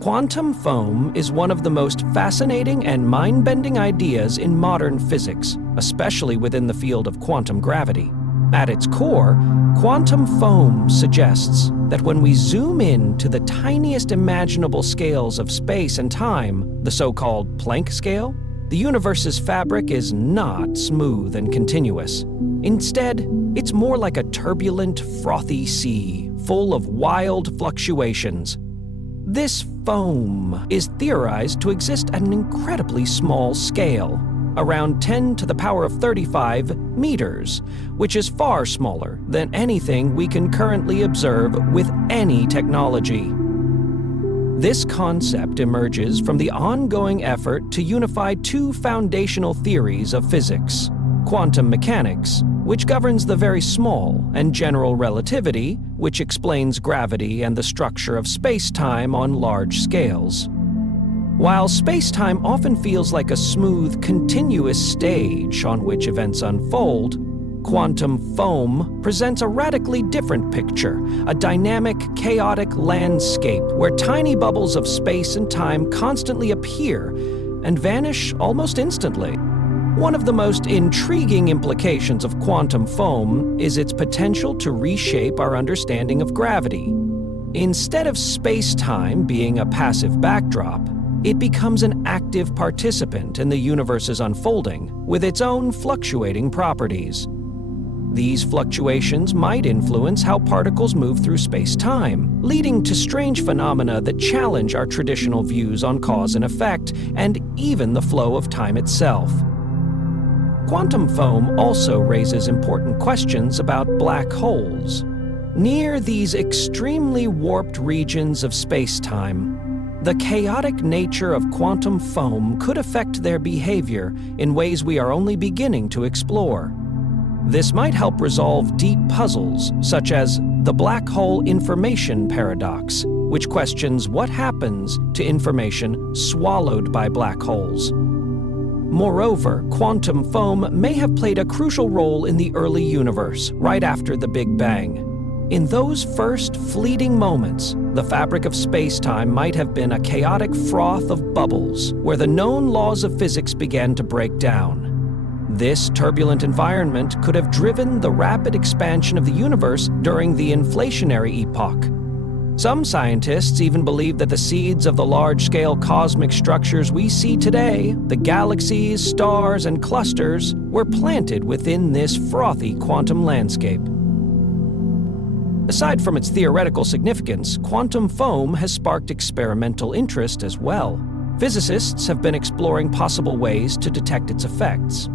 Quantum foam is one of the most fascinating and mind-bending ideas in modern physics, especially within the field of quantum gravity. At its core, quantum foam suggests that when we zoom in to the tiniest imaginable scales of space and time, the so-called Planck scale, the universe's fabric is not smooth and continuous. Instead, it's more like a turbulent, frothy sea, full of wild fluctuations. This foam is theorized to exist at an incredibly small scale, around 10 to the power of 35 meters, which is far smaller than anything we can currently observe with any technology. This concept emerges from the ongoing effort to unify two foundational theories of physics: quantum mechanics, which governs the very small, and general relativity, which explains gravity and the structure of space-time on large scales. While space-time often feels like a smooth, continuous stage on which events unfold, quantum foam presents a radically different picture, a dynamic, chaotic landscape where tiny bubbles of space and time constantly appear and vanish almost instantly. One of the most intriguing implications of quantum foam is its potential to reshape our understanding of gravity. Instead of space-time being a passive backdrop, it becomes an active participant in the universe's unfolding, with its own fluctuating properties. These fluctuations might influence how particles move through space-time, leading to strange phenomena that challenge our traditional views on cause and effect, and even the flow of time itself. Quantum foam also raises important questions about black holes. Near these extremely warped regions of space-time, the chaotic nature of quantum foam could affect their behavior in ways we are only beginning to explore. This might help resolve deep puzzles, such as the black hole information paradox, which questions what happens to information swallowed by black holes. Moreover, quantum foam may have played a crucial role in the early universe, right after the Big Bang. In those first fleeting moments, the fabric of space-time might have been a chaotic froth of bubbles, where the known laws of physics began to break down. This turbulent environment could have driven the rapid expansion of the universe during the inflationary epoch. Some scientists even believe that the seeds of the large-scale cosmic structures we see today, the galaxies, stars, and clusters, were planted within this frothy quantum landscape. Aside from its theoretical significance, quantum foam has sparked experimental interest as well. Physicists have been exploring possible ways to detect its effects.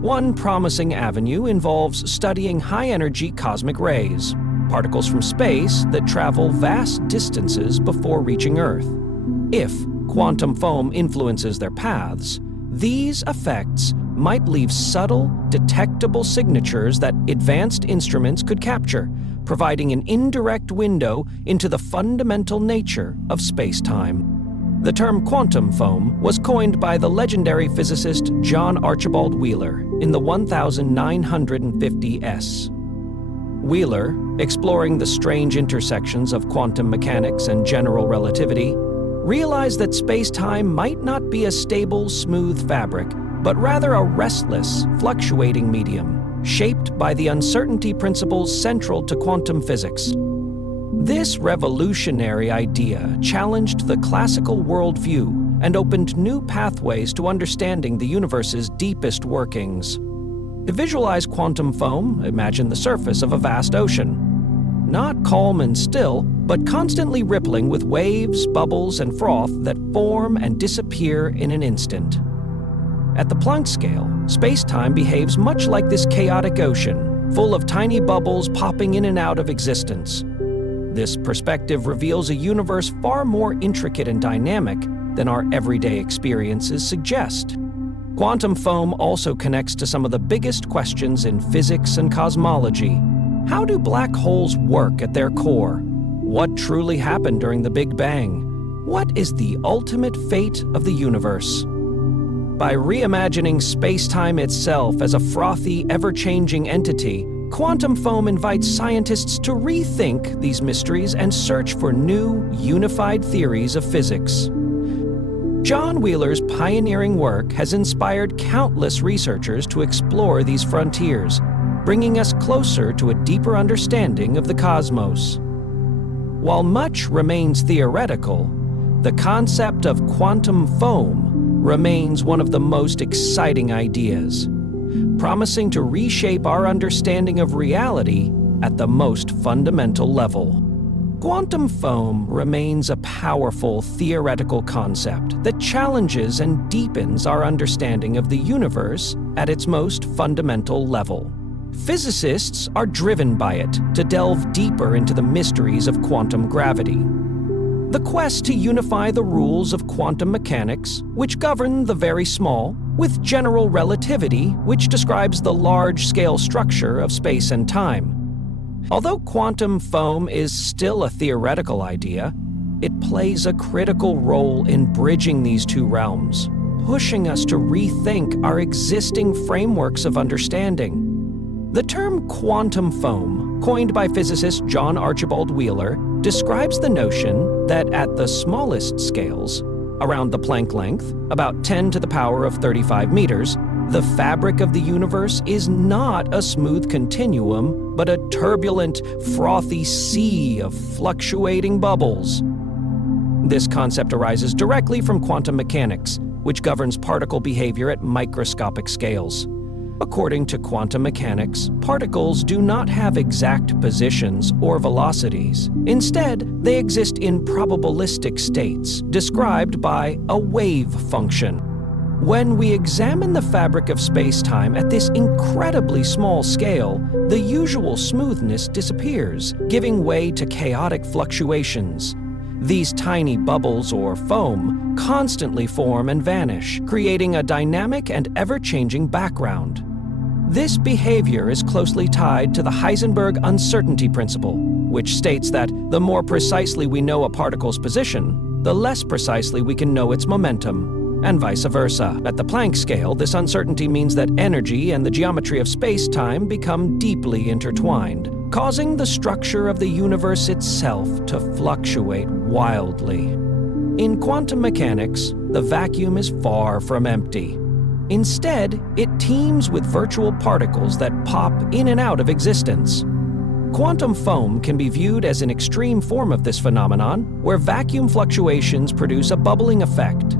One promising avenue involves studying high-energy cosmic rays, particles from space that travel vast distances before reaching Earth. If quantum foam influences their paths, these effects might leave subtle, detectable signatures that advanced instruments could capture, providing an indirect window into the fundamental nature of space-time. The term quantum foam was coined by the legendary physicist John Archibald Wheeler in the 1950s. Wheeler, exploring the strange intersections of quantum mechanics and general relativity, realized that space-time might not be a stable, smooth fabric, but rather a restless, fluctuating medium, shaped by the uncertainty principles central to quantum physics. This revolutionary idea challenged the classical worldview and opened new pathways to understanding the universe's deepest workings. To visualize quantum foam, imagine the surface of a vast ocean. Not calm and still, but constantly rippling with waves, bubbles, and froth that form and disappear in an instant. At the Planck scale, space-time behaves much like this chaotic ocean, full of tiny bubbles popping in and out of existence. This perspective reveals a universe far more intricate and dynamic than our everyday experiences suggest. Quantum foam also connects to some of the biggest questions in physics and cosmology. How do black holes work at their core? What truly happened during the Big Bang? What is the ultimate fate of the universe? By reimagining space-time itself as a frothy, ever-changing entity, Quantum foam invites scientists to rethink these mysteries and search for new, unified theories of physics. John Wheeler's pioneering work has inspired countless researchers to explore these frontiers, bringing us closer to a deeper understanding of the cosmos. While much remains theoretical, the concept of quantum foam remains one of the most exciting ideas, promising to reshape our understanding of reality at the most fundamental level. Quantum foam remains a powerful theoretical concept that challenges and deepens our understanding of the universe at its most fundamental level. Physicists are driven by it to delve deeper into the mysteries of quantum gravity. The quest to unify the rules of quantum mechanics, which govern the very small, with general relativity, which describes the large-scale structure of space and time. Although quantum foam is still a theoretical idea, it plays a critical role in bridging these two realms, pushing us to rethink our existing frameworks of understanding. The term quantum foam, coined by physicist John Archibald Wheeler, describes the notion that at the smallest scales, around the Planck length, about 10 to the power of 35 meters, the fabric of the universe is not a smooth continuum, but a turbulent, frothy sea of fluctuating bubbles. This concept arises directly from quantum mechanics, which governs particle behavior at microscopic scales. According to quantum mechanics, particles do not have exact positions or velocities. Instead, they exist in probabilistic states, described by a wave function. When we examine the fabric of space-time at this incredibly small scale, the usual smoothness disappears, giving way to chaotic fluctuations. These tiny bubbles or foam constantly form and vanish, creating a dynamic and ever-changing background. This behavior is closely tied to the Heisenberg uncertainty principle, which states that the more precisely we know a particle's position, the less precisely we can know its momentum, and vice versa. At the Planck scale, this uncertainty means that energy and the geometry of space-time become deeply intertwined, causing the structure of the universe itself to fluctuate wildly. In quantum mechanics, the vacuum is far from empty. Instead, it teems with virtual particles that pop in and out of existence. Quantum foam can be viewed as an extreme form of this phenomenon, where vacuum fluctuations produce a bubbling effect.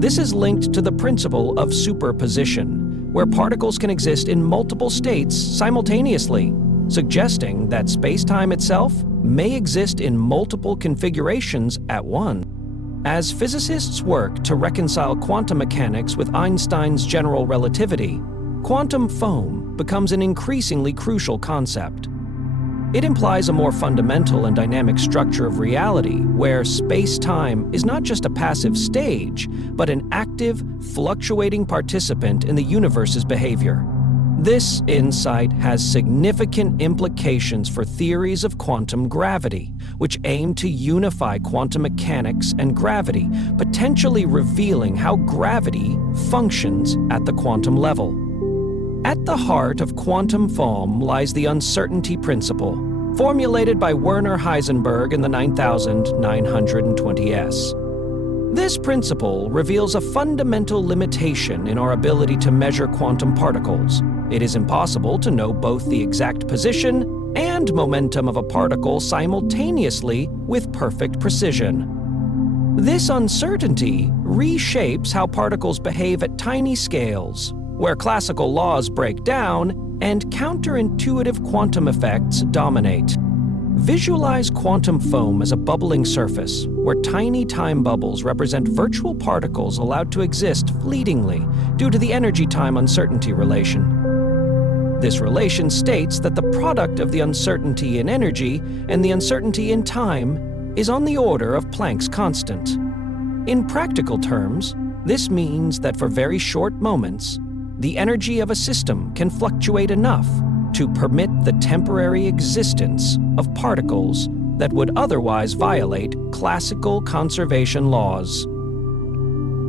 This is linked to the principle of superposition, where particles can exist in multiple states simultaneously, suggesting that space-time itself may exist in multiple configurations at once. As physicists work to reconcile quantum mechanics with Einstein's general relativity, quantum foam becomes an increasingly crucial concept. It implies a more fundamental and dynamic structure of reality, where space-time is not just a passive stage, but an active, fluctuating participant in the universe's behavior. This insight has significant implications for theories of quantum gravity, which aim to unify quantum mechanics and gravity, potentially revealing how gravity functions at the quantum level. At the heart of quantum foam lies the uncertainty principle, formulated by Werner Heisenberg in the 9920S. This principle reveals a fundamental limitation in our ability to measure quantum particles. It is impossible to know both the exact position and momentum of a particle simultaneously with perfect precision. This uncertainty reshapes how particles behave at tiny scales, where classical laws break down and counterintuitive quantum effects dominate. Visualize quantum foam as a bubbling surface, where tiny time bubbles represent virtual particles allowed to exist fleetingly due to the energy-time uncertainty relation. This relation states that the product of the uncertainty in energy and the uncertainty in time is on the order of Planck's constant. In practical terms, this means that for very short moments, the energy of a system can fluctuate enough to permit the temporary existence of particles that would otherwise violate classical conservation laws.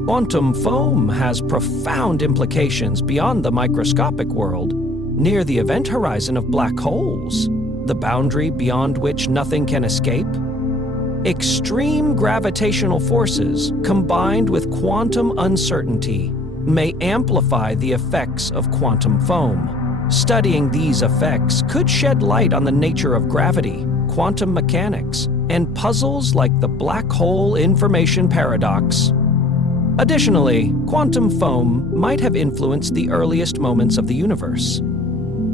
Quantum foam has profound implications beyond the microscopic world. near the event horizon of black holes, the boundary beyond which nothing can escape. Extreme gravitational forces combined with quantum uncertainty may amplify the effects of quantum foam. Studying these effects could shed light on the nature of gravity, quantum mechanics, and puzzles like the black hole information paradox. Additionally, quantum foam might have influenced the earliest moments of the universe.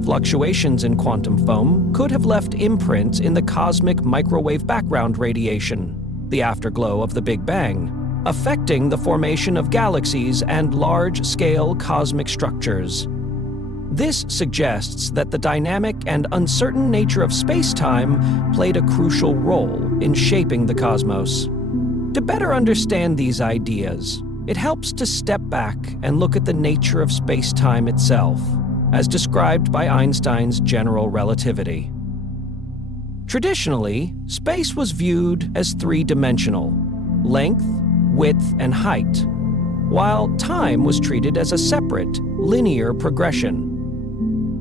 Fluctuations in quantum foam could have left imprints in the cosmic microwave background radiation, the afterglow of the Big Bang, affecting the formation of galaxies and large-scale cosmic structures. This suggests that the dynamic and uncertain nature of space-time played a crucial role in shaping the cosmos. To better understand these ideas, it helps to step back and look at the nature of space-time itself, as described by Einstein's general relativity. Traditionally, space was viewed as three-dimensional: length, width, and height, while time was treated as a separate, linear progression.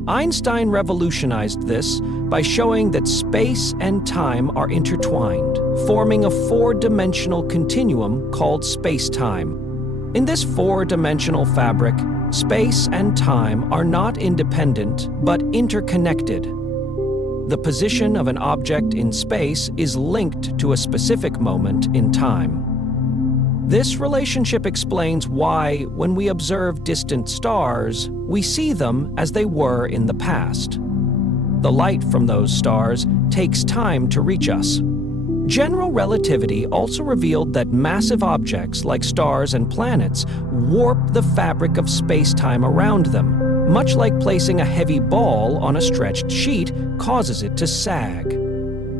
Einstein revolutionized this by showing that space and time are intertwined, forming a four-dimensional continuum called space-time. In this four-dimensional fabric, space and time are not independent, but interconnected. The position of an object in space is linked to a specific moment in time. This relationship explains why, when we observe distant stars, we see them as they were in the past. The light from those stars takes time to reach us. General relativity also revealed that massive objects like stars and planets warp the fabric of space-time around them, much like placing a heavy ball on a stretched sheet causes it to sag.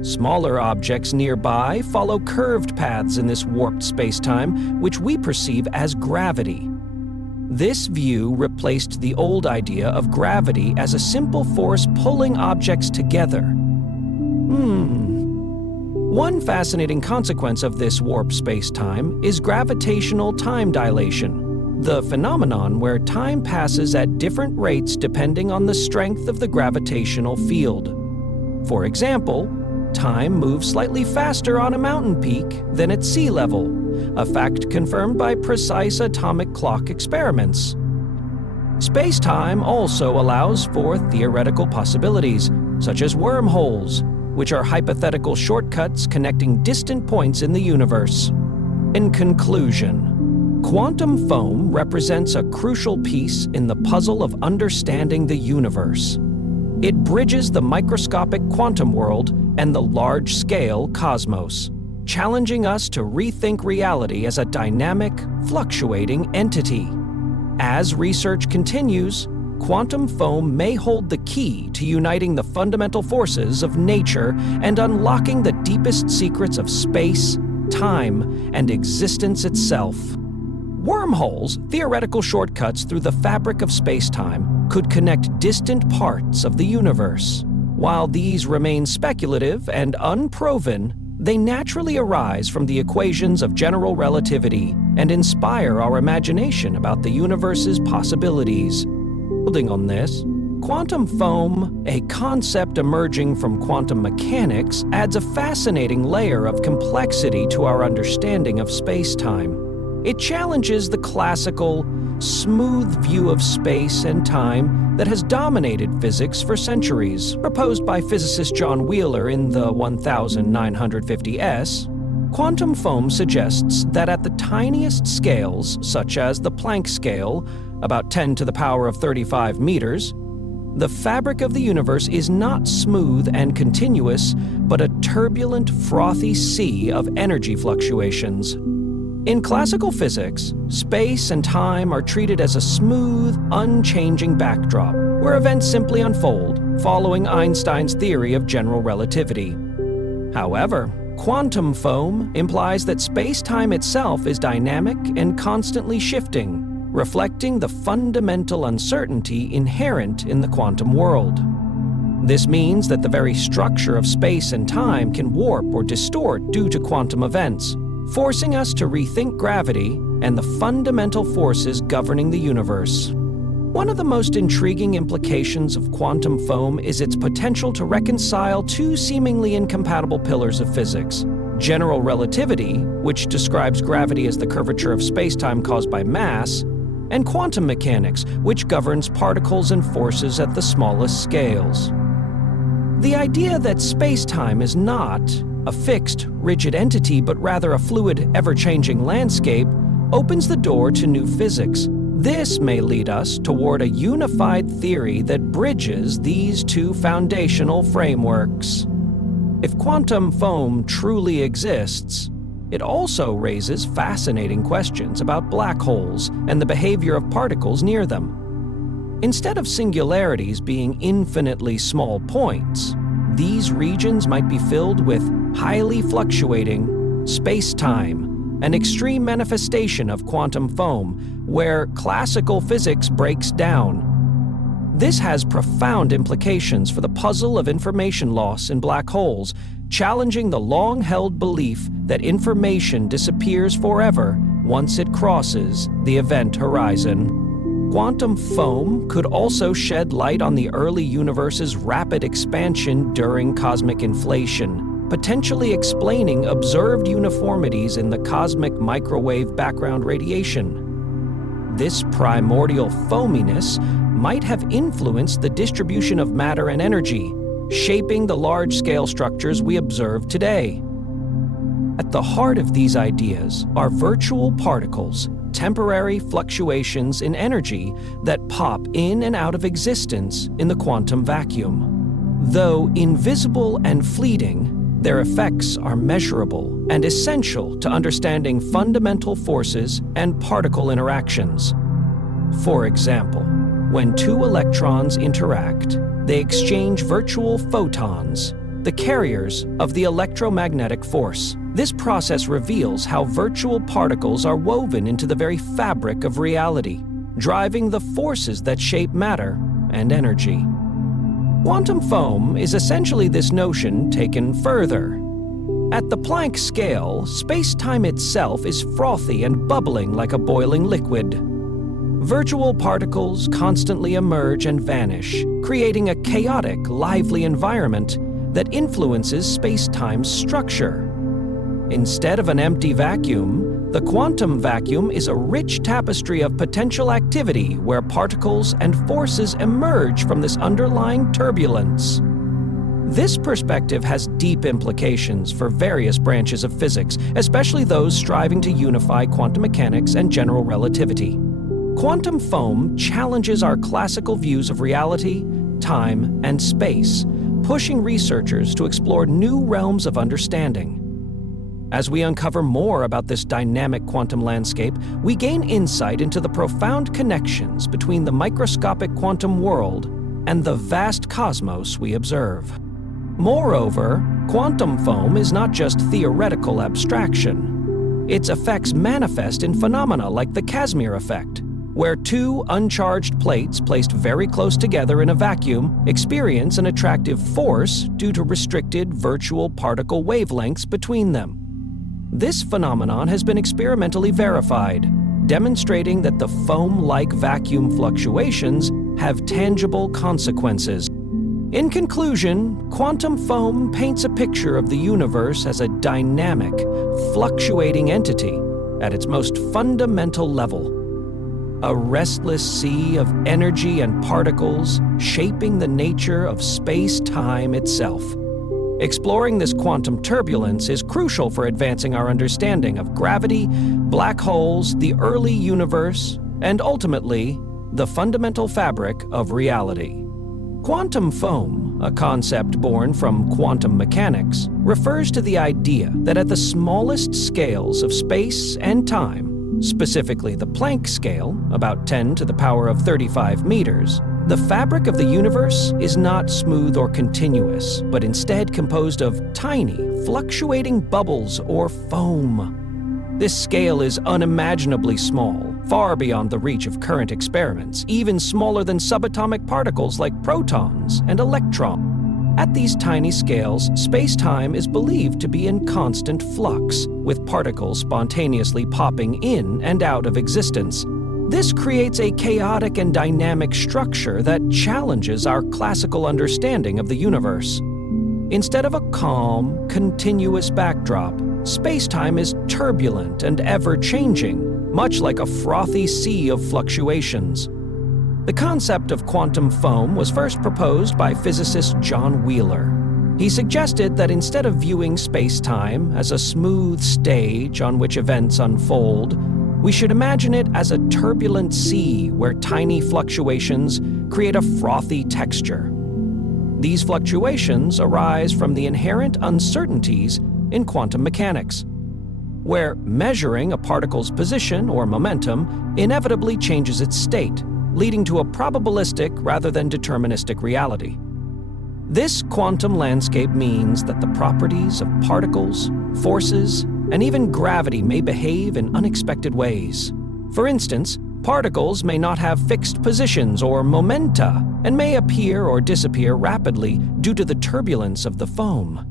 Smaller objects nearby follow curved paths in this warped space-time, which we perceive as gravity. This view replaced the old idea of gravity as a simple force pulling objects together. One fascinating consequence of this warped space-time is gravitational time dilation, the phenomenon where time passes at different rates depending on the strength of the gravitational field. For example, time moves slightly faster on a mountain peak than at sea level, a fact confirmed by precise atomic clock experiments. Space-time also allows for theoretical possibilities, such as wormholes, which are hypothetical shortcuts connecting distant points in the universe. In conclusion, quantum foam represents a crucial piece in the puzzle of understanding the universe. It bridges the microscopic quantum world and the large-scale cosmos, challenging us to rethink reality as a dynamic, fluctuating entity. As research continues, quantum foam may hold the key to uniting the fundamental forces of nature and unlocking the deepest secrets of space, time, and existence itself. Wormholes, theoretical shortcuts through the fabric of space-time, could connect distant parts of the universe. While these remain speculative and unproven, they naturally arise from the equations of general relativity and inspire our imagination about the universe's possibilities. Building on this, quantum foam, a concept emerging from quantum mechanics, adds a fascinating layer of complexity to our understanding of space-time. It challenges the classical, smooth view of space and time that has dominated physics for centuries, proposed by physicist John Wheeler in the 1950s. Quantum foam suggests that at the tiniest scales, such as the Planck scale, about 10 to the power of 35 meters, the fabric of the universe is not smooth and continuous, but a turbulent, frothy sea of energy fluctuations. In classical physics, space and time are treated as a smooth, unchanging backdrop, where events simply unfold, following Einstein's theory of general relativity. However, quantum foam implies that space-time itself is dynamic and constantly shifting, reflecting the fundamental uncertainty inherent in the quantum world. This means that the very structure of space and time can warp or distort due to quantum events, forcing us to rethink gravity and the fundamental forces governing the universe. One of the most intriguing implications of quantum foam is its potential to reconcile two seemingly incompatible pillars of physics: general relativity, which describes gravity as the curvature of spacetime caused by mass, and quantum mechanics, which governs particles and forces at the smallest scales. The idea that spacetime is not a fixed, rigid entity, but rather a fluid, ever-changing landscape, opens the door to new physics. This may lead us toward a unified theory that bridges these two foundational frameworks. If quantum foam truly exists, it also raises fascinating questions about black holes and the behavior of particles near them. Instead of singularities being infinitely small points, these regions might be filled with highly fluctuating space-time, an extreme manifestation of quantum foam, where classical physics breaks down. This has profound implications for the puzzle of information loss in black holes, challenging the long-held belief that information disappears forever once it crosses the event horizon. Quantum foam could also shed light on the early universe's rapid expansion during cosmic inflation, potentially explaining observed uniformities in the cosmic microwave background radiation. This primordial foaminess might have influenced the distribution of matter and energy, shaping the large-scale structures we observe today. At the heart of these ideas are virtual particles, temporary fluctuations in energy that pop in and out of existence in the quantum vacuum. Though invisible and fleeting, their effects are measurable and essential to understanding fundamental forces and particle interactions. For example, when two electrons interact, they exchange virtual photons, the carriers of the electromagnetic force. This process reveals how virtual particles are woven into the very fabric of reality, driving the forces that shape matter and energy. Quantum foam is essentially this notion taken further. At the Planck scale, space-time itself is frothy and bubbling like a boiling liquid. Virtual particles constantly emerge and vanish, creating a chaotic, lively environment that influences space-time's structure. Instead of an empty vacuum, the quantum vacuum is a rich tapestry of potential activity where particles and forces emerge from this underlying turbulence. This perspective has deep implications for various branches of physics, especially those striving to unify quantum mechanics and general relativity. Quantum foam challenges our classical views of reality, time, and space, pushing researchers to explore new realms of understanding. As we uncover more about this dynamic quantum landscape, we gain insight into the profound connections between the microscopic quantum world and the vast cosmos we observe. Moreover, quantum foam is not just theoretical abstraction. Its effects manifest in phenomena like the Casimir effect, where two uncharged plates placed very close together in a vacuum experience an attractive force due to restricted virtual particle wavelengths between them. This phenomenon has been experimentally verified, demonstrating that the foam-like vacuum fluctuations have tangible consequences. In conclusion, quantum foam paints a picture of the universe as a dynamic, fluctuating entity at its most fundamental level. A restless sea of energy and particles shaping the nature of space-time itself. Exploring this quantum turbulence is crucial for advancing our understanding of gravity, black holes, the early universe, and ultimately, the fundamental fabric of reality. Quantum foam, a concept born from quantum mechanics, refers to the idea that at the smallest scales of space and time, specifically the Planck scale, about 10 to the power of 35 meters, the fabric of the universe is not smooth or continuous, but instead composed of tiny, fluctuating bubbles or foam. This scale is unimaginably small, far beyond the reach of current experiments, even smaller than subatomic particles like protons and electrons. At these tiny scales, space-time is believed to be in constant flux, with particles spontaneously popping in and out of existence. This creates a chaotic and dynamic structure that challenges our classical understanding of the universe. Instead of a calm, continuous backdrop, space-time is turbulent and ever-changing, much like a frothy sea of fluctuations. The concept of quantum foam was first proposed by physicist John Wheeler. He suggested that instead of viewing space-time as a smooth stage on which events unfold, we should imagine it as a turbulent sea where tiny fluctuations create a frothy texture. These fluctuations arise from the inherent uncertainties in quantum mechanics, where measuring a particle's position or momentum inevitably changes its state, leading to a probabilistic rather than deterministic reality. This quantum landscape means that the properties of particles, forces, and even gravity may behave in unexpected ways. For instance, particles may not have fixed positions or momenta and may appear or disappear rapidly due to the turbulence of the foam.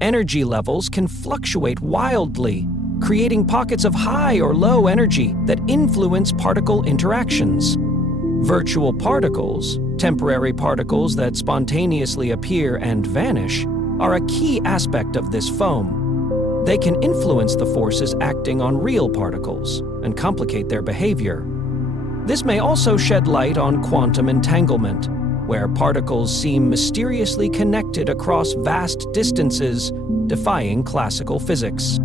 Energy levels can fluctuate wildly, creating pockets of high or low energy that influence particle interactions. Virtual particles, temporary particles that spontaneously appear and vanish, are a key aspect of this foam. They can influence the forces acting on real particles and complicate their behavior. This may also shed light on quantum entanglement, where particles seem mysteriously connected across vast distances, defying classical physics.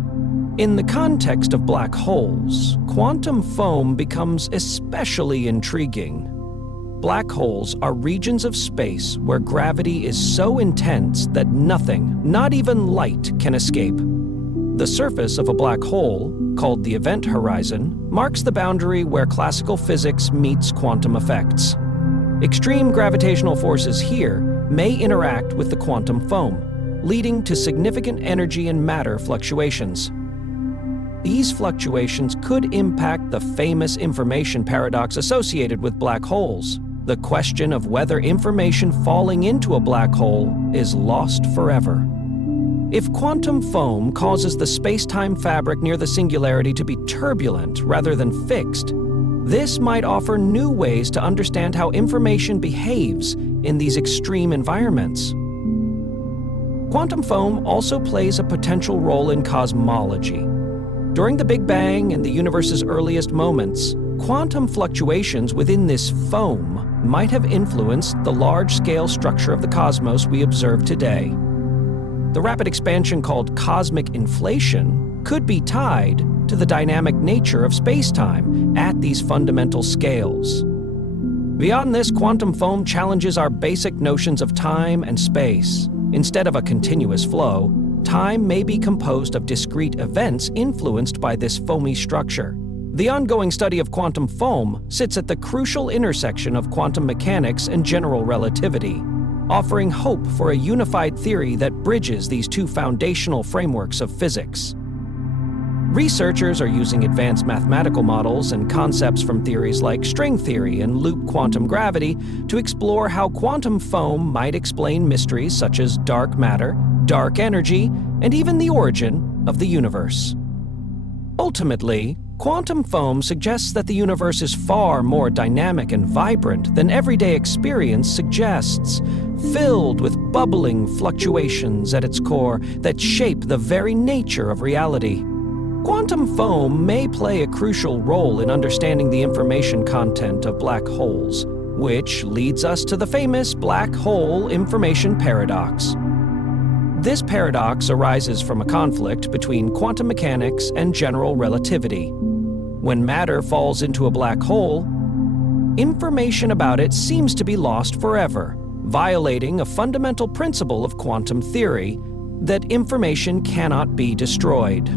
In the context of black holes, quantum foam becomes especially intriguing. Black holes are regions of space where gravity is so intense that nothing, not even light, can escape. The surface of a black hole, called the event horizon, marks the boundary where classical physics meets quantum effects. Extreme gravitational forces here may interact with the quantum foam, leading to significant energy and matter fluctuations. These fluctuations could impact the famous information paradox associated with black holes, the question of whether information falling into a black hole is lost forever. If quantum foam causes the space-time fabric near the singularity to be turbulent rather than fixed, this might offer new ways to understand how information behaves in these extreme environments. Quantum foam also plays a potential role in cosmology. During the Big Bang and the universe's earliest moments, quantum fluctuations within this foam might have influenced the large-scale structure of the cosmos we observe today. The rapid expansion called cosmic inflation could be tied to the dynamic nature of space-time at these fundamental scales. Beyond this, quantum foam challenges our basic notions of time and space. Instead of a continuous flow, time may be composed of discrete events influenced by this foamy structure. The ongoing study of quantum foam sits at the crucial intersection of quantum mechanics and general relativity, offering hope for a unified theory that bridges these two foundational frameworks of physics. Researchers are using advanced mathematical models and concepts from theories like string theory and loop quantum gravity to explore how quantum foam might explain mysteries such as dark matter, dark energy, and even the origin of the universe. Ultimately, quantum foam suggests that the universe is far more dynamic and vibrant than everyday experience suggests, filled with bubbling fluctuations at its core that shape the very nature of reality. Quantum foam may play a crucial role in understanding the information content of black holes, which leads us to the famous black hole information paradox. This paradox arises from a conflict between quantum mechanics and general relativity. When matter falls into a black hole, information about it seems to be lost forever, violating a fundamental principle of quantum theory that information cannot be destroyed.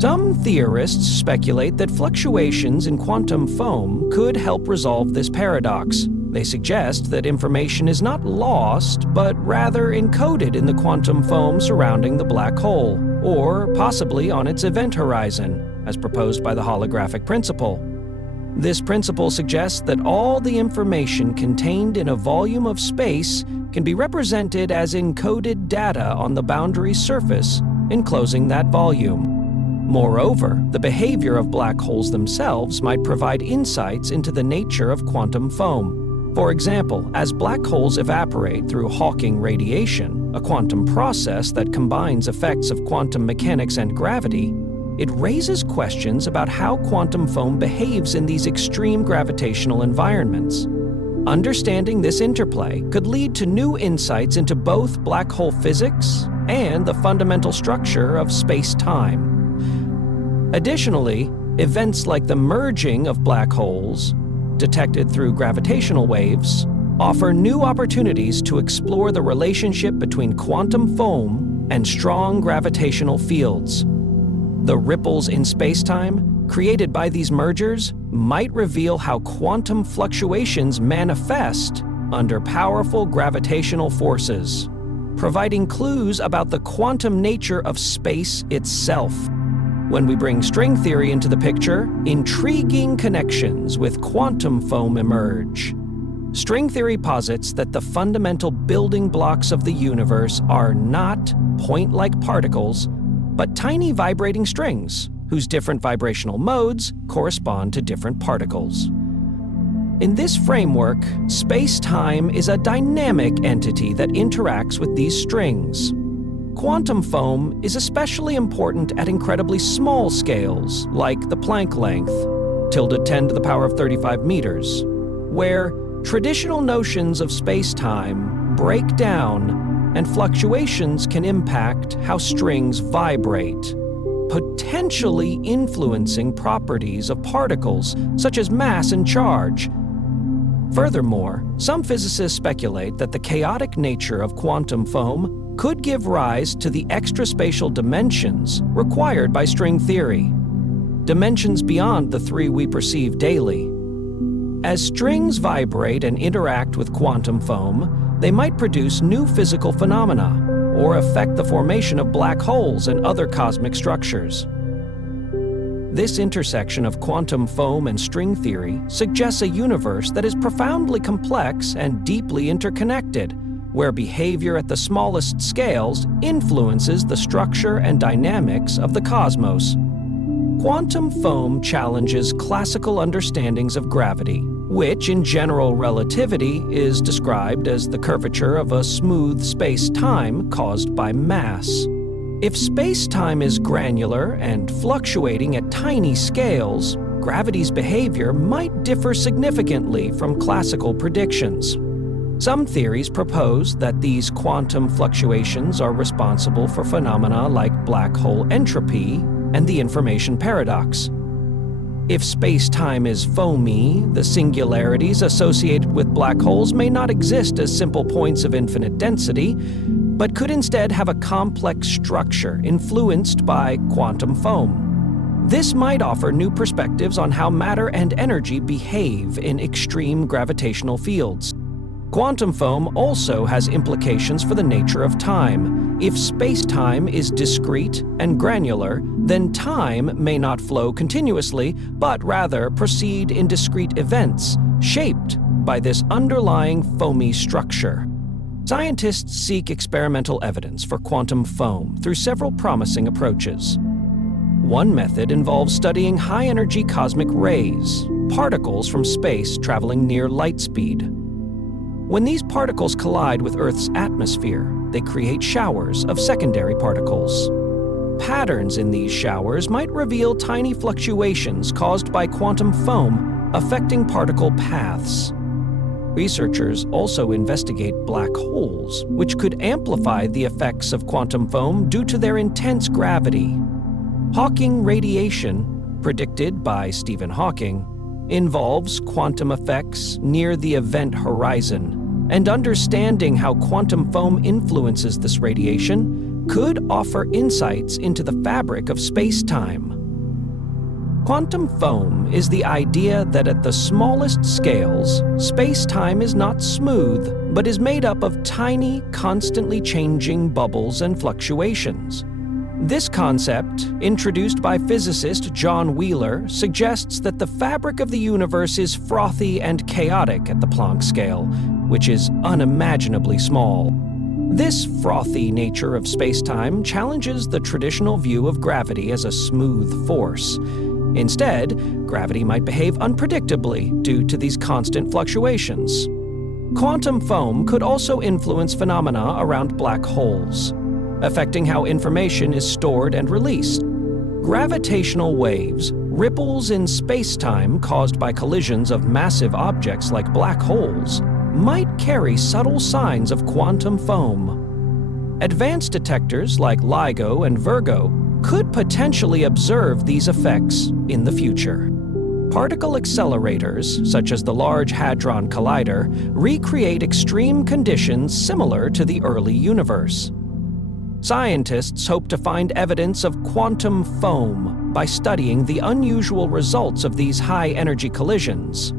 Some theorists speculate that fluctuations in quantum foam could help resolve this paradox. They suggest that information is not lost, but rather encoded in the quantum foam surrounding the black hole, or possibly on its event horizon, as proposed by the holographic principle. This principle suggests that all the information contained in a volume of space can be represented as encoded data on the boundary surface enclosing that volume. Moreover, the behavior of black holes themselves might provide insights into the nature of quantum foam. For example, as black holes evaporate through Hawking radiation, a quantum process that combines effects of quantum mechanics and gravity, it raises questions about how quantum foam behaves in these extreme gravitational environments. Understanding this interplay could lead to new insights into both black hole physics and the fundamental structure of space-time. Additionally, events like the merging of black holes, detected through gravitational waves, offer new opportunities to explore the relationship between quantum foam and strong gravitational fields. The ripples in spacetime created by these mergers might reveal how quantum fluctuations manifest under powerful gravitational forces, providing clues about the quantum nature of space itself. When we bring string theory into the picture, intriguing connections with quantum foam emerge. String theory posits that the fundamental building blocks of the universe are not point-like particles, but tiny vibrating strings, whose different vibrational modes correspond to different particles. In this framework, space-time is a dynamic entity that interacts with these strings. Quantum foam is especially important at incredibly small scales, like the Planck length, 10 to the power of 35 meters, where traditional notions of space-time break down and fluctuations can impact how strings vibrate, potentially influencing properties of particles such as mass and charge. Furthermore, some physicists speculate that the chaotic nature of quantum foam could give rise to the extraspatial dimensions required by string theory, dimensions beyond the three we perceive daily. As strings vibrate and interact with quantum foam, they might produce new physical phenomena or affect the formation of black holes and other cosmic structures. This intersection of quantum foam and string theory suggests a universe that is profoundly complex and deeply interconnected, where behavior at the smallest scales influences the structure and dynamics of the cosmos. Quantum foam challenges classical understandings of gravity, which in general relativity is described as the curvature of a smooth space-time caused by mass. If space-time is granular and fluctuating at tiny scales, gravity's behavior might differ significantly from classical predictions. Some theories propose that these quantum fluctuations are responsible for phenomena like black hole entropy and the information paradox. If space-time is foamy, the singularities associated with black holes may not exist as simple points of infinite density, but could instead have a complex structure influenced by quantum foam. This might offer new perspectives on how matter and energy behave in extreme gravitational fields. Quantum foam also has implications for the nature of time. If space-time is discrete and granular, then time may not flow continuously, but rather proceed in discrete events, shaped by this underlying foamy structure. Scientists seek experimental evidence for quantum foam through several promising approaches. One method involves studying high-energy cosmic rays, particles from space traveling near light speed. When these particles collide with Earth's atmosphere, they create showers of secondary particles. Patterns in these showers might reveal tiny fluctuations caused by quantum foam affecting particle paths. Researchers also investigate black holes, which could amplify the effects of quantum foam due to their intense gravity. Hawking radiation, predicted by Stephen Hawking, involves quantum effects near the event horizon, and understanding how quantum foam influences this radiation could offer insights into the fabric of space-time. Quantum foam is the idea that at the smallest scales, space-time is not smooth, but is made up of tiny, constantly changing bubbles and fluctuations. This concept, introduced by physicist John Wheeler, suggests that the fabric of the universe is frothy and chaotic at the Planck scale, which is unimaginably small. This frothy nature of space-time challenges the traditional view of gravity as a smooth force. Instead, gravity might behave unpredictably due to these constant fluctuations. Quantum foam could also influence phenomena around black holes, affecting how information is stored and released. Gravitational waves, ripples in space-time caused by collisions of massive objects like black holes, might carry subtle signs of quantum foam. Advanced detectors like LIGO and Virgo could potentially observe these effects in the future. Particle accelerators, such as the Large Hadron Collider, recreate extreme conditions similar to the early universe. Scientists hope to find evidence of quantum foam by studying the unusual results of these high-energy collisions.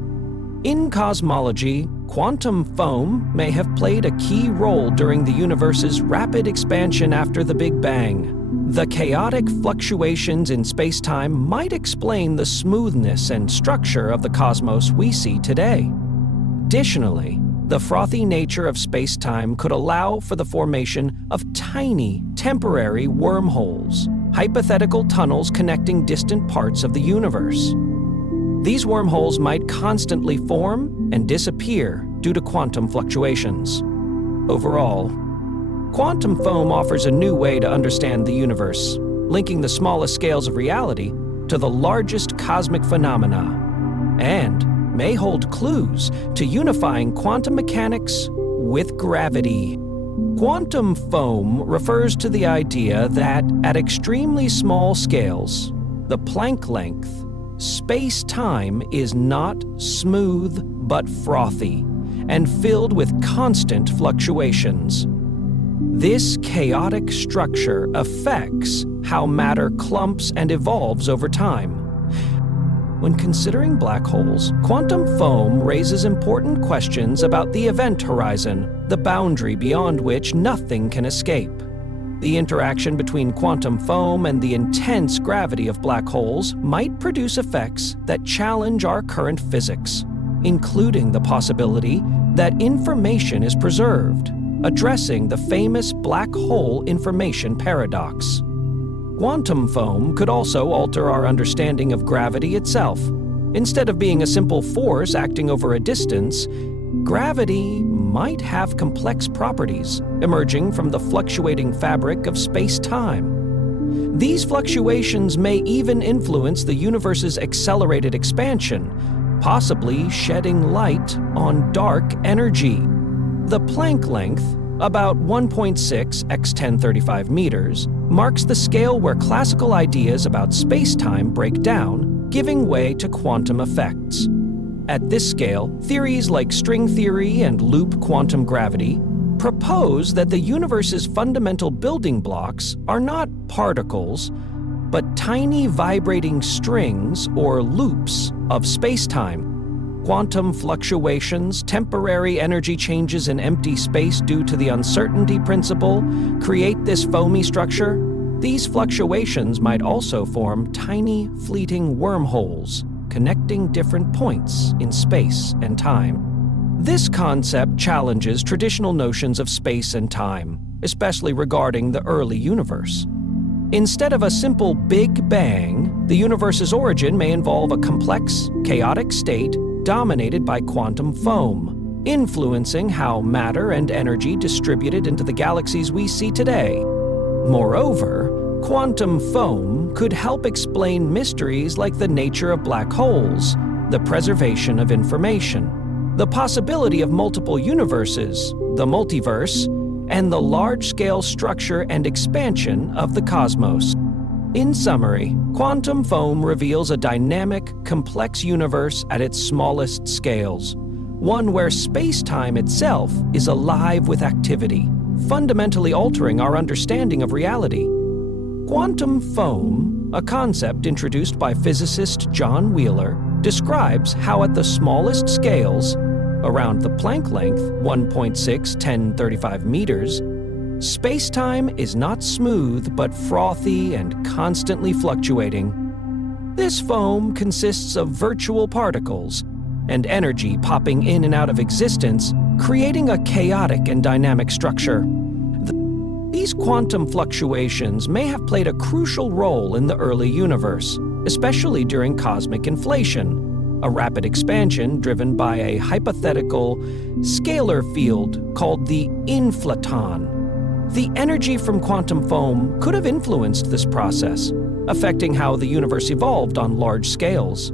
In cosmology, quantum foam may have played a key role during the universe's rapid expansion after the Big Bang. The chaotic fluctuations in space-time might explain the smoothness and structure of the cosmos we see today. Additionally, the frothy nature of space-time could allow for the formation of tiny, temporary wormholes, hypothetical tunnels connecting distant parts of the universe. These wormholes might constantly form and disappear due to quantum fluctuations. Overall, quantum foam offers a new way to understand the universe, linking the smallest scales of reality to the largest cosmic phenomena, and may hold clues to unifying quantum mechanics with gravity. Quantum foam refers to the idea that, at extremely small scales, the Planck length, space-time is not smooth but frothy and filled with constant fluctuations. This chaotic structure affects how matter clumps and evolves over time. When considering black holes, quantum foam raises important questions about the event horizon, the boundary beyond which nothing can escape. The interaction between quantum foam and the intense gravity of black holes might produce effects that challenge our current physics, including the possibility that information is preserved, addressing the famous black hole information paradox. Quantum foam could also alter our understanding of gravity itself. Instead of being a simple force acting over a distance, gravity might have complex properties emerging from the fluctuating fabric of space-time. These fluctuations may even influence the universe's accelerated expansion, possibly shedding light on dark energy. The Planck length, about 1.6 x 1035 meters, marks the scale where classical ideas about space-time break down, giving way to quantum effects. At this scale, theories like string theory and loop quantum gravity propose that the universe's fundamental building blocks are not particles, but tiny vibrating strings or loops of space-time. Quantum fluctuations, temporary energy changes in empty space due to the uncertainty principle, create this foamy structure. These fluctuations might also form tiny, fleeting wormholes, connecting different points in space and time. This concept challenges traditional notions of space and time, especially regarding the early universe. Instead of a simple Big Bang, the universe's origin may involve a complex, chaotic state dominated by quantum foam, influencing how matter and energy distributed into the galaxies we see today. Moreover, quantum foam could help explain mysteries like the nature of black holes, the preservation of information, the possibility of multiple universes, the multiverse, and the large-scale structure and expansion of the cosmos. In summary, quantum foam reveals a dynamic, complex universe at its smallest scales, one where space-time itself is alive with activity, fundamentally altering our understanding of reality. Quantum foam, a concept introduced by physicist John Wheeler, describes how at the smallest scales, around the Planck length, 1.6 1035 meters, space-time is not smooth but frothy and constantly fluctuating. This foam consists of virtual particles and energy popping in and out of existence, creating a chaotic and dynamic structure. These quantum fluctuations may have played a crucial role in the early universe, especially during cosmic inflation, a rapid expansion driven by a hypothetical scalar field called the inflaton. The energy from quantum foam could have influenced this process, affecting how the universe evolved on large scales.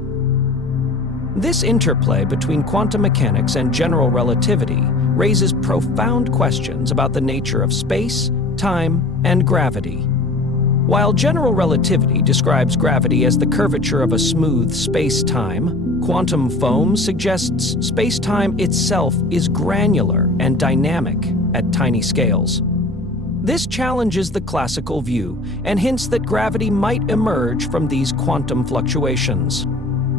This interplay between quantum mechanics and general relativity raises profound questions about the nature of space, time, and gravity. While general relativity describes gravity as the curvature of a smooth space-time, quantum foam suggests space-time itself is granular and dynamic at tiny scales. This challenges the classical view and hints that gravity might emerge from these quantum fluctuations.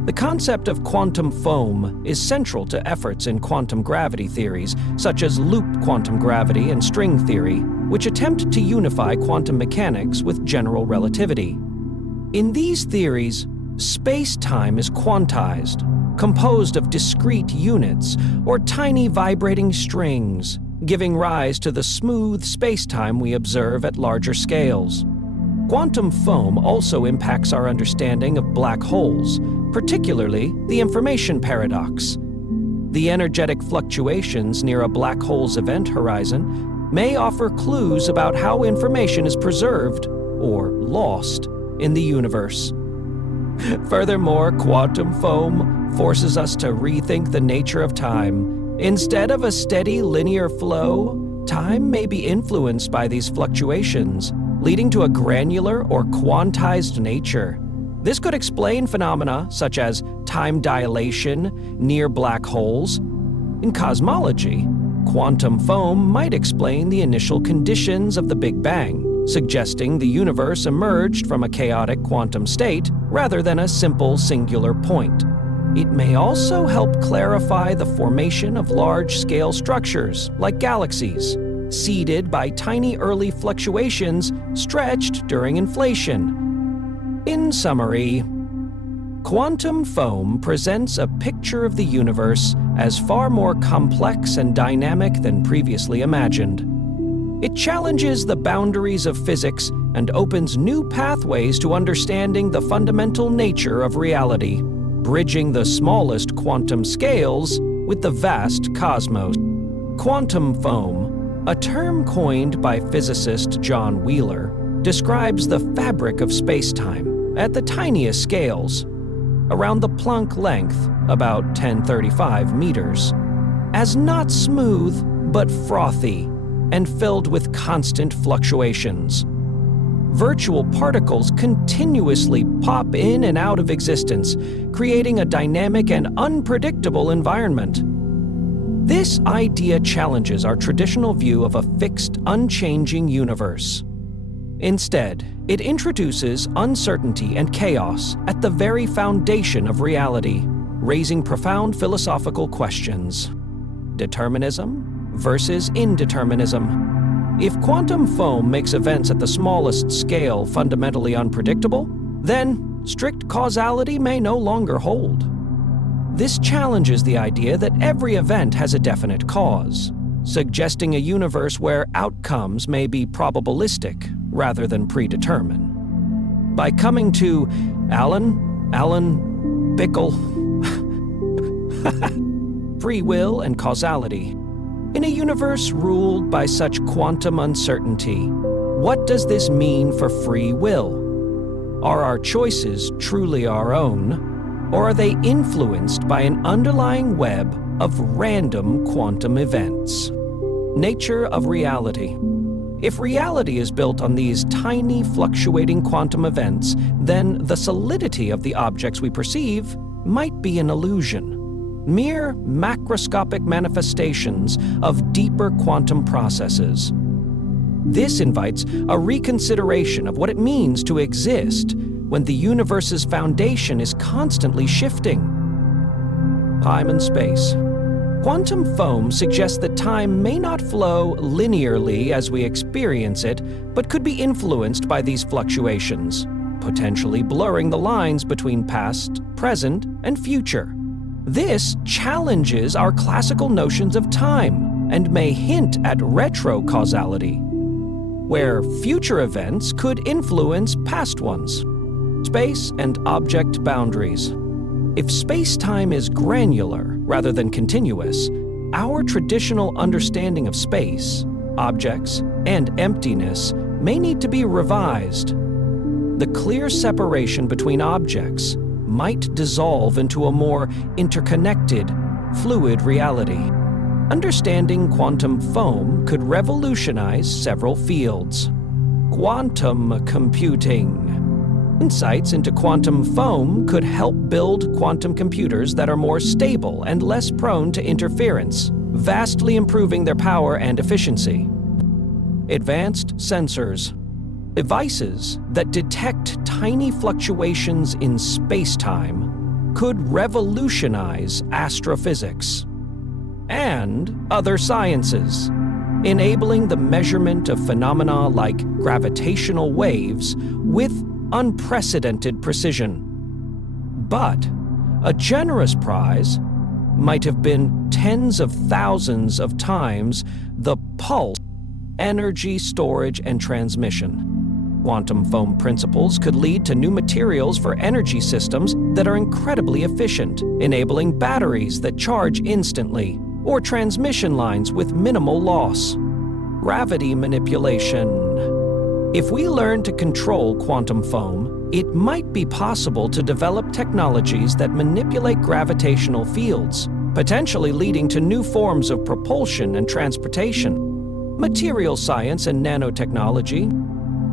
The concept of quantum foam is central to efforts in quantum gravity theories, such as loop quantum gravity and string theory, which attempt to unify quantum mechanics with general relativity. In these theories, space-time is quantized, composed of discrete units or tiny vibrating strings, giving rise to the smooth space-time we observe at larger scales. Quantum foam also impacts our understanding of black holes, particularly the information paradox. The energetic fluctuations near a black hole's event horizon may offer clues about how information is preserved or lost in the universe. Furthermore, quantum foam forces us to rethink the nature of time. Instead of a steady linear flow, time may be influenced by these fluctuations, leading to a granular or quantized nature. This could explain phenomena such as time dilation near black holes. In cosmology, quantum foam might explain the initial conditions of the Big Bang, suggesting the universe emerged from a chaotic quantum state rather than a simple singular point. It may also help clarify the formation of large-scale structures, like galaxies, seeded by tiny early fluctuations stretched during inflation. In summary, quantum foam presents a picture of the universe as far more complex and dynamic than previously imagined. It challenges the boundaries of physics and opens new pathways to understanding the fundamental nature of reality, bridging the smallest quantum scales with the vast cosmos. Quantum foam, a term coined by physicist John Wheeler, describes the fabric of spacetime at the tiniest scales, around the Planck length, about 1035 meters, as not smooth but frothy and filled with constant fluctuations. Virtual particles continuously pop in and out of existence, creating a dynamic and unpredictable environment. This idea challenges our traditional view of a fixed, unchanging universe. Instead, it introduces uncertainty and chaos at the very foundation of reality, raising profound philosophical questions. Determinism versus indeterminism. If quantum foam makes events at the smallest scale fundamentally unpredictable, then strict causality may no longer hold. This challenges the idea that every event has a definite cause, suggesting a universe where outcomes may be probabilistic rather than predetermined. By coming to Alan Bickle, free will and causality. In a universe ruled by such quantum uncertainty, what does this mean for free will? Are our choices truly our own, or are they influenced by an underlying web of random quantum events? Nature of reality. If reality is built on these tiny fluctuating quantum events, then the solidity of the objects we perceive might be an illusion. Mere macroscopic manifestations of deeper quantum processes. This invites a reconsideration of what it means to exist when the universe's foundation is constantly shifting. Time and space. Quantum foam suggests that time may not flow linearly as we experience it, but could be influenced by these fluctuations, potentially blurring the lines between past, present, and future. This challenges our classical notions of time and may hint at retrocausality. where future events could influence past ones. Space and object boundaries. If space-time is granular rather than continuous, our traditional understanding of space, objects, and emptiness may need to be revised. The clear separation between objects might dissolve into a more interconnected, fluid reality. Understanding quantum foam could revolutionize several fields. Quantum computing. Insights into quantum foam could help build quantum computers that are more stable and less prone to interference, vastly improving their power and efficiency. Advanced sensors. Devices that detect tiny fluctuations in space-time could revolutionize astrophysics. And other sciences, enabling the measurement of phenomena like gravitational waves with unprecedented precision. But a generous prize might have been tens of thousands of times the pulse, energy storage and transmission. Quantum foam principles could lead to new materials for energy systems that are incredibly efficient, enabling batteries that charge instantly, or transmission lines with minimal loss. Gravity manipulation. If we learn to control quantum foam, it might be possible to develop technologies that manipulate gravitational fields, potentially leading to new forms of propulsion and transportation. Material science and nanotechnology.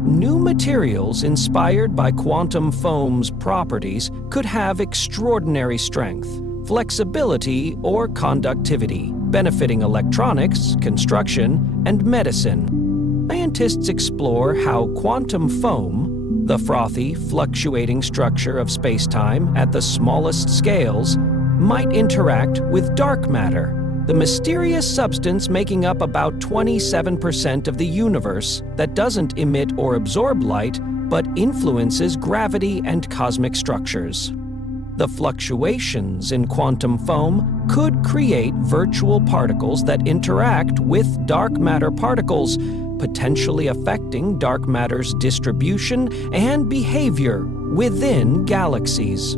New materials inspired by quantum foam's properties could have extraordinary strength, flexibility, or conductivity, benefiting electronics, construction, and medicine. Scientists explore how quantum foam, the frothy, fluctuating structure of space-time at the smallest scales, might interact with dark matter, the mysterious substance making up about 27% of the universe that doesn't emit or absorb light, but influences gravity and cosmic structures. The fluctuations in quantum foam could create virtual particles that interact with dark matter particles, potentially affecting dark matter's distribution and behavior within galaxies.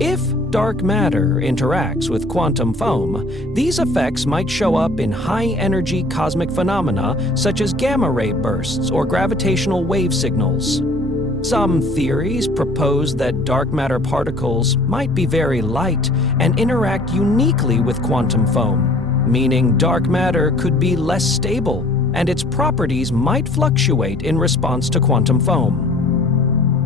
If dark matter interacts with quantum foam, these effects might show up in high-energy cosmic phenomena such as gamma-ray bursts or gravitational wave signals. Some theories propose that dark matter particles might be very light and interact uniquely with quantum foam, meaning dark matter could be less stable and its properties might fluctuate in response to quantum foam.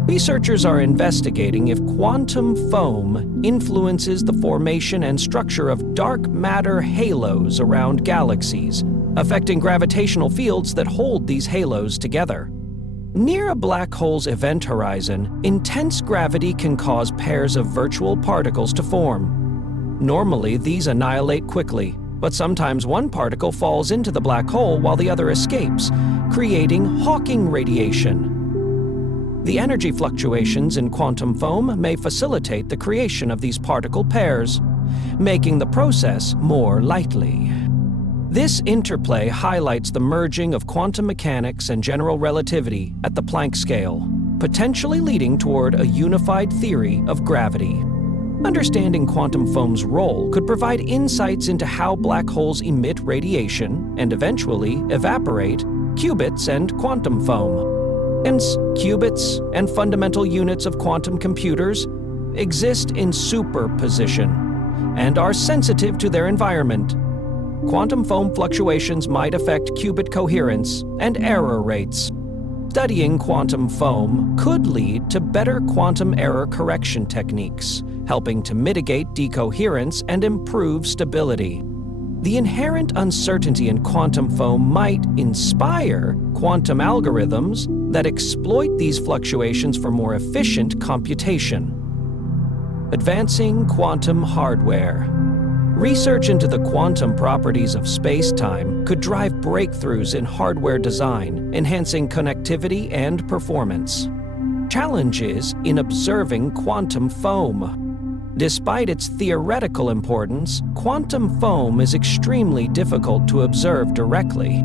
Researchers are investigating if quantum foam influences the formation and structure of dark matter halos around galaxies, affecting gravitational fields that hold these halos together. Near a black hole's event horizon, intense gravity can cause pairs of virtual particles to form. Normally, these annihilate quickly, but sometimes one particle falls into the black hole while the other escapes, creating Hawking radiation. The energy fluctuations in quantum foam may facilitate the creation of these particle pairs, making the process more likely. This interplay highlights the merging of quantum mechanics and general relativity at the Planck scale, potentially leading toward a unified theory of gravity. Understanding quantum foam's role could provide insights into how black holes emit radiation and eventually evaporate qubits and quantum foam. Hence, qubits and fundamental units of quantum computers exist in superposition and are sensitive to their environment. Quantum foam fluctuations might affect qubit coherence and error rates. Studying quantum foam could lead to better quantum error correction techniques, helping to mitigate decoherence and improve stability. The inherent uncertainty in quantum foam might inspire quantum algorithms that exploit these fluctuations for more efficient computation. Advancing quantum hardware. Research into the quantum properties of space-time could drive breakthroughs in hardware design, enhancing connectivity and performance. Challenges in observing quantum foam. Despite its theoretical importance, quantum foam is extremely difficult to observe directly.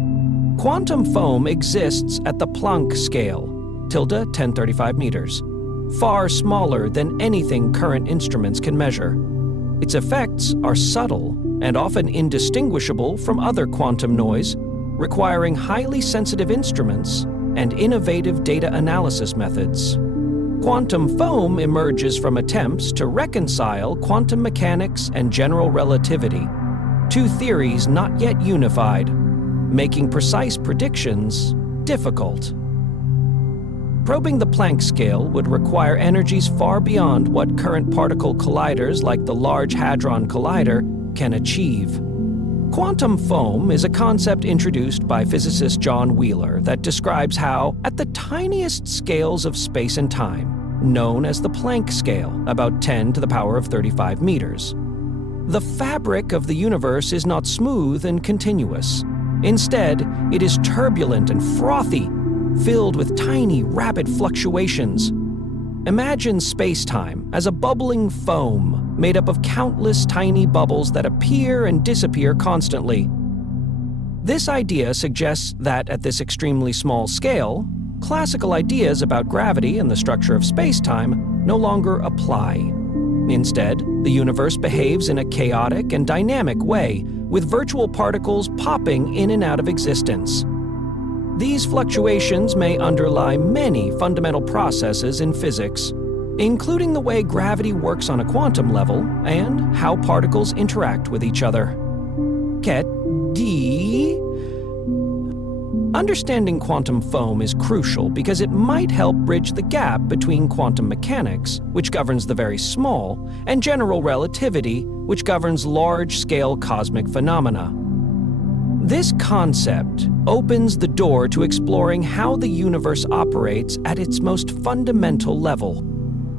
Quantum foam exists at the Planck scale, tilde 1035 meters, far smaller than anything current instruments can measure. Its effects are subtle and often indistinguishable from other quantum noise, requiring highly sensitive instruments and innovative data analysis methods. Quantum foam emerges from attempts to reconcile quantum mechanics and general relativity, two theories not yet unified, making precise predictions difficult. Probing the Planck scale would require energies far beyond what current particle colliders like the Large Hadron Collider can achieve. Quantum foam is a concept introduced by physicist John Wheeler that describes how, at the tiniest scales of space and time, known as the Planck scale, about 10 to the power of 35 meters, the fabric of the universe is not smooth and continuous. Instead, it is turbulent and frothy, filled with tiny, rapid fluctuations. Imagine space-time as a bubbling foam made up of countless tiny bubbles that appear and disappear constantly. This idea suggests that at this extremely small scale, classical ideas about gravity and the structure of space-time no longer apply. Instead, the universe behaves in a chaotic and dynamic way, with virtual particles popping in and out of existence. These fluctuations may underlie many fundamental processes in physics, including the way gravity works on a quantum level and how particles interact with each other. Ket D. Understanding quantum foam is crucial because it might help bridge the gap between quantum mechanics, which governs the very small, and general relativity, which governs large-scale cosmic phenomena. This concept opens the door to exploring how the universe operates at its most fundamental level.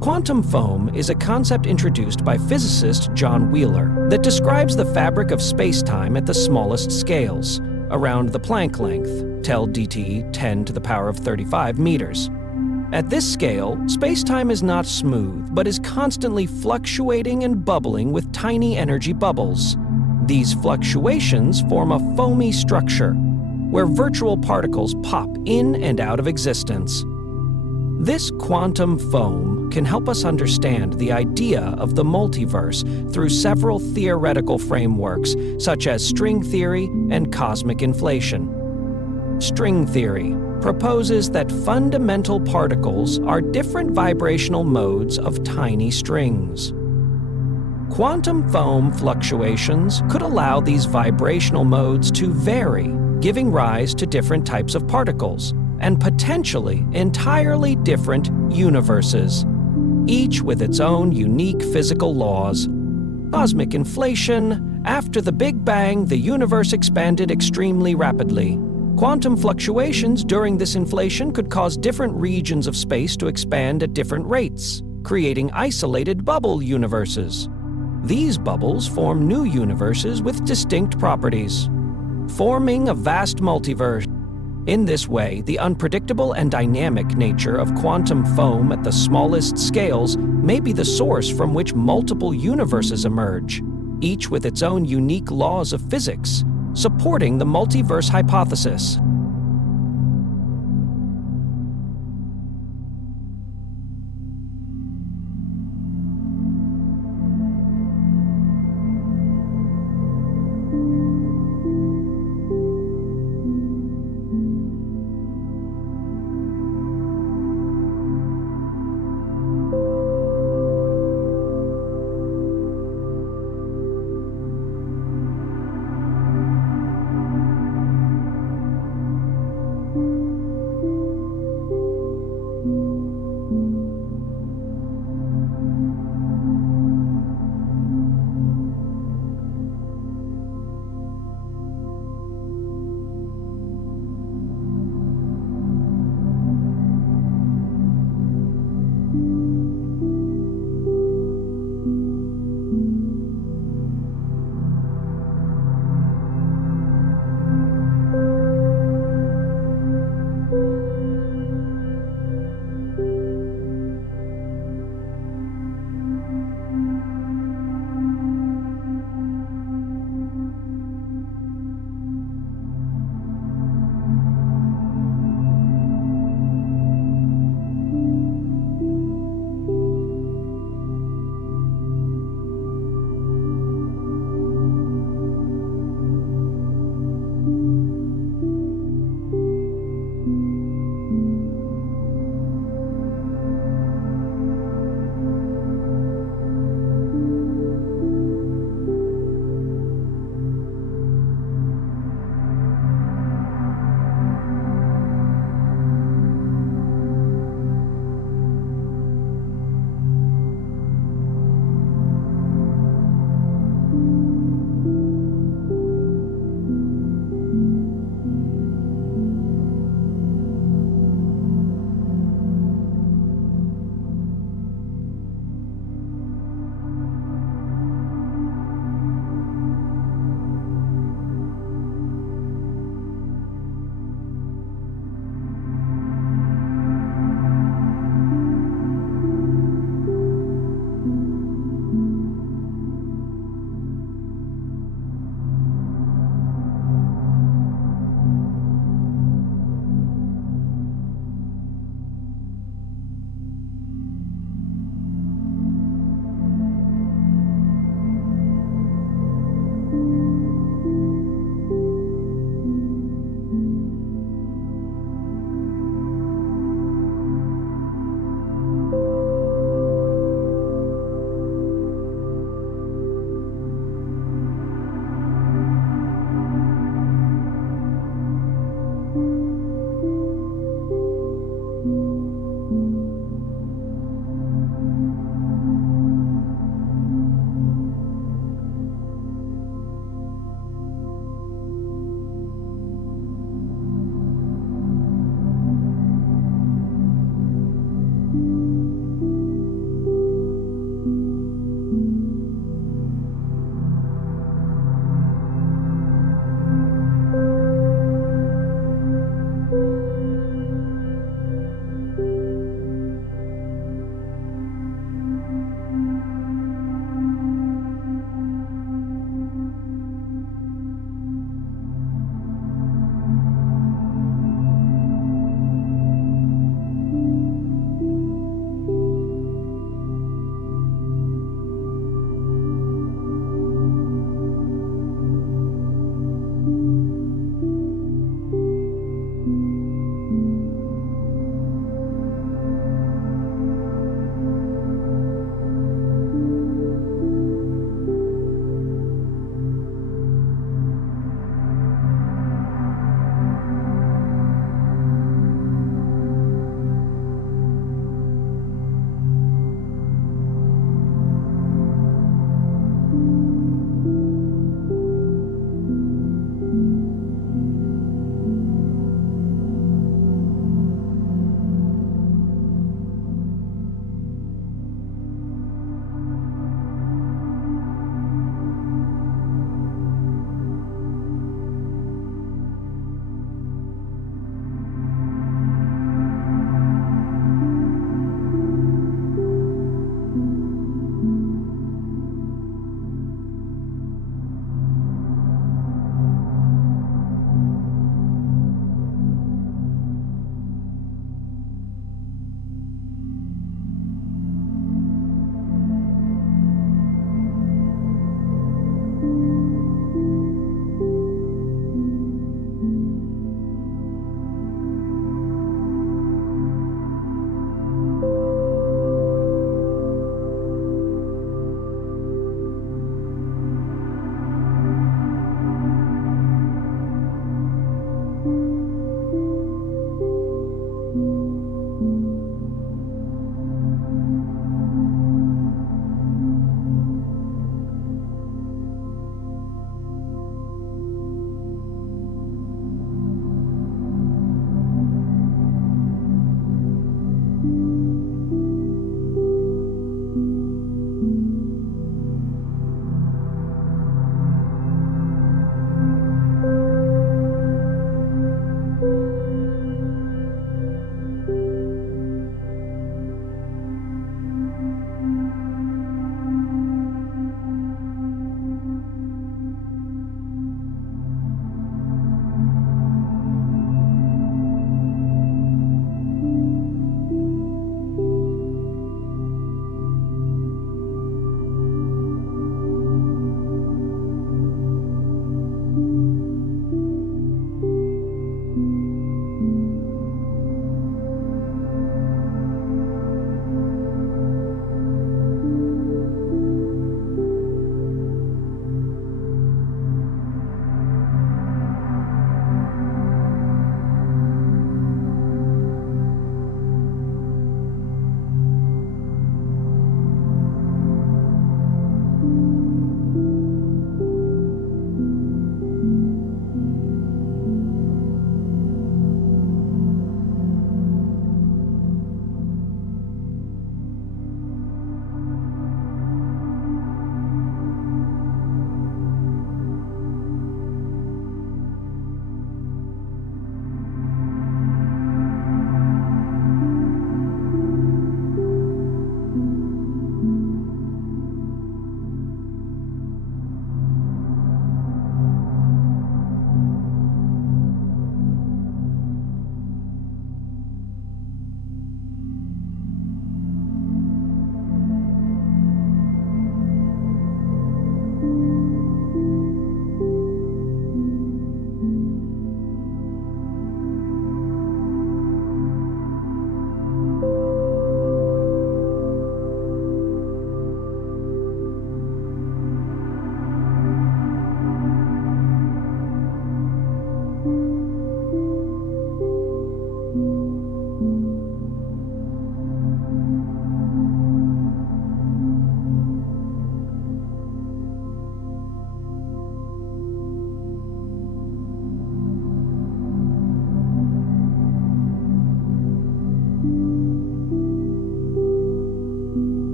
Quantum foam is a concept introduced by physicist John Wheeler that describes the fabric of space-time at the smallest scales, around the Planck length, tel dt 10 to the power of 35 meters. At this scale, space-time is not smooth, but is constantly fluctuating and bubbling with tiny energy bubbles. These fluctuations form a foamy structure, where virtual particles pop in and out of existence. This quantum foam can help us understand the idea of the multiverse through several theoretical frameworks, such as string theory and cosmic inflation. String theory proposes that fundamental particles are different vibrational modes of tiny strings. Quantum foam fluctuations could allow these vibrational modes to vary, giving rise to different types of particles, and potentially entirely different universes, each with its own unique physical laws. Cosmic inflation: after the Big Bang, the universe expanded extremely rapidly. Quantum fluctuations during this inflation could cause different regions of space to expand at different rates, creating isolated bubble universes. These bubbles form new universes with distinct properties, forming a vast multiverse. In this way, the unpredictable and dynamic nature of quantum foam at the smallest scales may be the source from which multiple universes emerge, each with its own unique laws of physics, supporting the multiverse hypothesis.